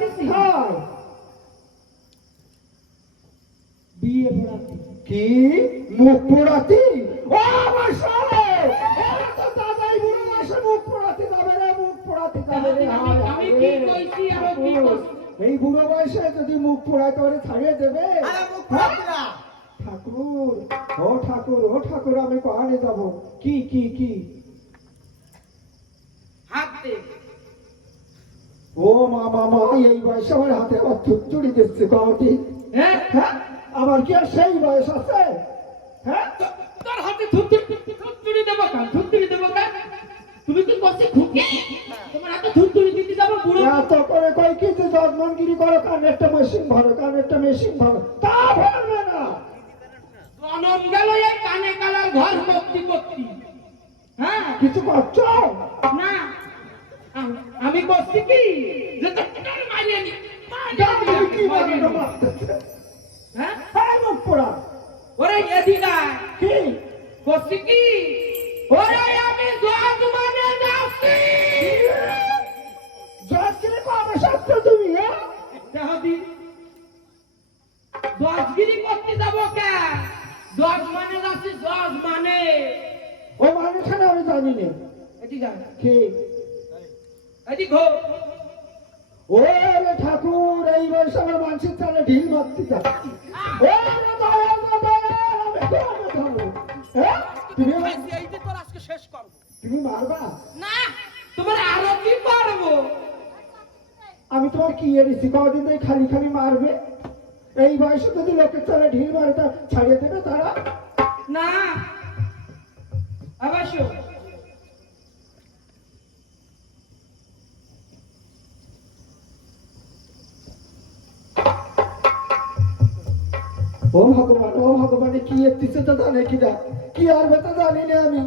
পড়াতেছি হ্যাঁ বিয়ে পড়াতে কি মুখ পোড়াতি ও আমার শালে ওরা তো দাদাই বুড়ো বয়সে মুখ পোড়াতে যাবে রে মুখ পোড়াতে যাবে রে আমি কি কইছি আর কি কইছি এই বুড়ো বয়সে যদি মুখ পোড়ায় তোরে ছাড়িয়ে দেবে আরে মুখ পোড়াবি না। ঠাকুর ও ঠাকুর আমি কোয়ানে যাব কি কি কি হাত দে ও মা এই বয়সে আমার হাতে আবার থুতড়ি দিচ্ছে কমতি হ্যাঁ হ্যাঁ আমার কি আর সেই বয়স আছে হ্যাঁ তোর হাতে থুতড়ি দেবো কেন থুতড়ি দেবো কেন তুমি কি করছিস খুকি তোমার হাতে থুতড়ি দিতে যাবো বুড়ো এত করে কই কি যে জন্মগিরি করো কান একটা মেশিন ভরো তা ভরবে না জনম গেল এই কানে কালার ঘর ভর্তি করতি হ্যাঁ কিছু করছো না আমি করছি কি যে তোর মারিয়ে নি জানি কি বলো মারতেছে হ্যাঁ হ্যাঁ মুখ পোড়া ওরে এদিকা কি করছি কি ওরে আমি জজ মানে যাচ্ছি জজগিরি কবে শাস্ত্র তুমি হ্যাঁ দেহদি জজগিরি করতে যাবো কে জজ মানে যাচ্ছি জজ মানে ও মানুষের আমি জানি না এদিকা কি এদিক হো ওরে ঠাকুর এই বয়সে আমার মানুষের চালে ঢিল মারতে যাচ্ছি তুমি এই যে তোর আজকে শেষ করব। তুমি মারবা না তোমার আরো কি করবো আমি তোমার কি এনেছি কদিন ধরে খালি খালি মারবে এই বয়সে যদি লোকের চালে ঢিল মারে তা ছাড়িয়ে দেবে তারা না অবশ্য ও ভগবান কি এসছে তো জানে কি না কি আর বেতা জানি না আমি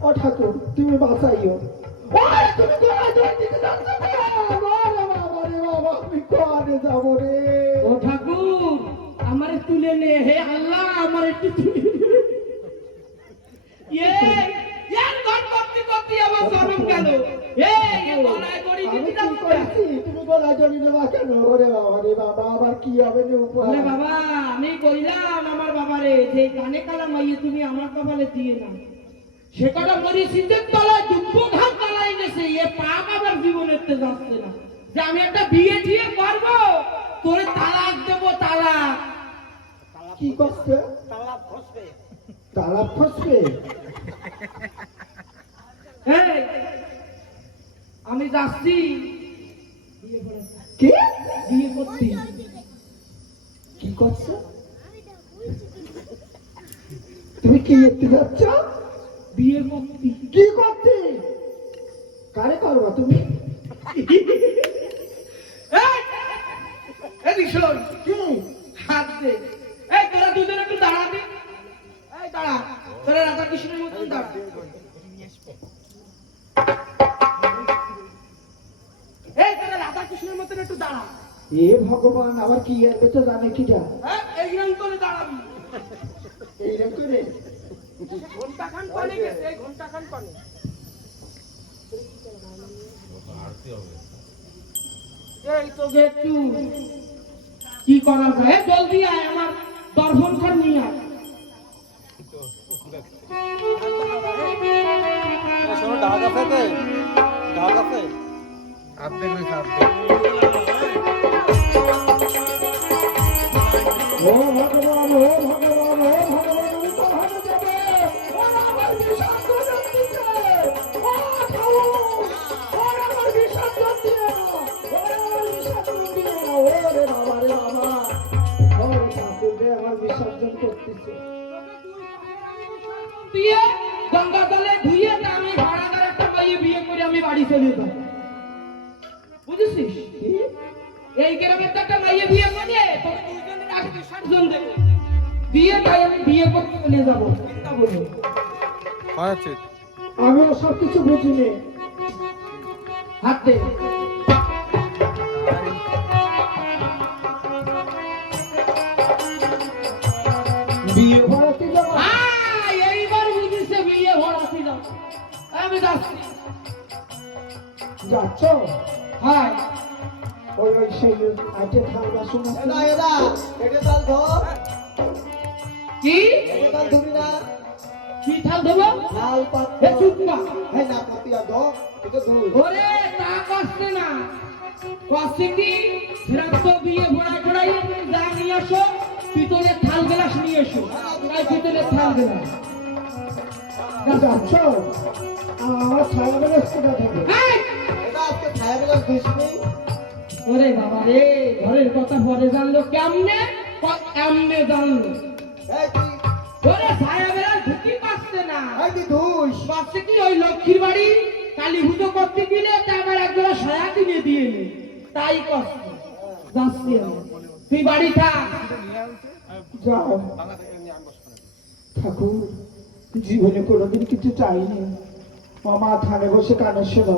ও ঠাকুর তুমি বাঁচাইও তুমি কোথায় দৌড় দিতে যাচ্ছ বাবা আমি কোয়ানে যাবো রে ও ঠাকুর আমারে তুলে নে হে আল্লাহ আমার একটু তুলে নে ইয়ার ঘর করতে করতে আমার জনম গেল গলায় দড়ি আমি দিতে কি যাবো করেছি তুমি গলায় দড়ি দেবা কেন ওরে বাবা আবার কি হবে রে উপহার ওরে বাবা আমি কইলাম আমার বাবারে যে কানে কালা মাইয়ে তুমি আমার কপালে দিয়ে না সে কটা মরি শীতের তলায় দুঃখ ঘাম তলায় গেছে এ পাপ আমার জীবনের তে যাচ্ছে না যে আমি একটা বিয়ে টিয়ে করবো তোরে তালাক দেবো তালাক কি করছে তালাব খসবে। তালা ফসবে এই, আমি যাচ্ছি কি বিয়ে করতে কি করছে তুমি কি দেখতে যাচ্ছ বিয়ে করতে কি করতে কারে করবা তুমি এদিক শোন কি হাত দে এই তোরা দুজনে একটু দাঁড়া দে এই দাঁড়া তোরা রাধা কৃষ্ণের মতন দাঁড়া এই তোরা রাধা কৃষ্ণের মতন একটু দাঁড়া এ ভগবান আবার কি আর বেঁচে জানে কিটা হ্যাঁ এইরকম করে দাঁড়াবি এইরকম করে ঘন্টা খান পানে গেছে এই ঘন্টা খান পানে এই তোকে একটু কি করা যায় জলদি আয় আমার দর্শন খান নিয়ে আয় ঢাক আছে তে ঢাক আছে ও ভগবান তুমি তো ভালো যাবে ওরা আমার বিসর্জন দিচ্ছে ও ঠাকুর ওরা আমার বিসর্জন দিয়ে ওরে বাবা ওরে ঠাকুর রে আমার বিসর্জন করতেছে দিয়ে গঙ্গা জলে ধুয়ে আমি ভাড়াদার একটা মাইয়ে বিয়ে করে আমি বাড়ি চলে যাব বুঝেছিস কি এই গ্রামের তো একটা মাইয়ে বিয়ে করে তোকে দুজনের আগে বিসর্জন দেবে বিয়ে তাই আমি বিয়ে করতে চলে যাবো চিন্তা বলো আমিও সব কিছু বুঝি নে হাত দে বিয়ে ভরাতে যাওয়া এইবার বুঝেছে বিয়ে ভরাতে যাও আমি যাচ্ছি যাচ্ছ হ্যাঁ ওই সেই আইটে থাল বাসন আছে এদা এদা এটা তাল ধর কি এটা তাল ধরি না কি থাল দেবো লাল পাত হে চুপ না এই না পাতিয়া ধর এটা ধর ওরে তা কষ্ট না কষ্ট কি ফেরাত তো বিয়ে ভরা করাই যা নিয়ে আসো পিতলের থাল গ্লাস নিয়ে এসো তাই পিতলের থাল গ্লাস যাচ্ছ আমার ছায়াবেলা সেটা দেবে এই! এটা আজকে ছায়া বেলা দিসনি ওরে বাবা রে ঘরের কথা পরে জানলো কেমনে কেমনে জানলো এই তুই ওরে ছায়া বেলা ঢুকি পাচ্ছে না এই তুই ধুস পাচ্ছে কি ওই লক্ষ্মীর বাড়ি কালী পুজো করতে গেলে তা আমার একজোড়া সায়া কিনে দিয়ে নে তাই কষ্ট যাচ্ছি আমি। তুই বাড়ি থাক যাও ঠাকুর জীবনে কোনোদিন কিছু চাইনি মামা থানে বসে কানে শোনো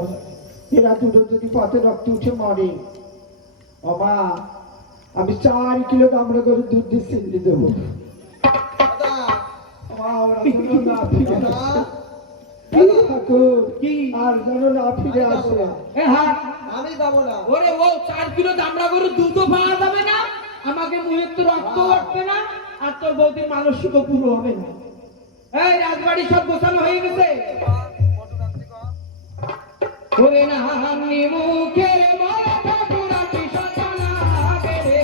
এরা দুটো যদি পথে রক্ত উঠে মরে মামা আমি 4 কিলো দামড়া করে দুধ দিয়ে চিনি দেবো দাদা মা, ওরা যেন না ফিরে দাদা আসে। কি ঠাকুর কি? আর যেন না ফিরে আসে এ হাট আমি যাব না ওরে ও 4 কিলো দামড়া করে দুধও পাওয়া যাবে না আমাকে মুহের তো রক্ত উঠবে না আর তোর বৌদির মানসিক পুরো হবে না এই রাজবাড়ি সব গোছানো হয়ে গেছে ওরে না হামনি মুখের মাথা পুরা পিছানা রে রে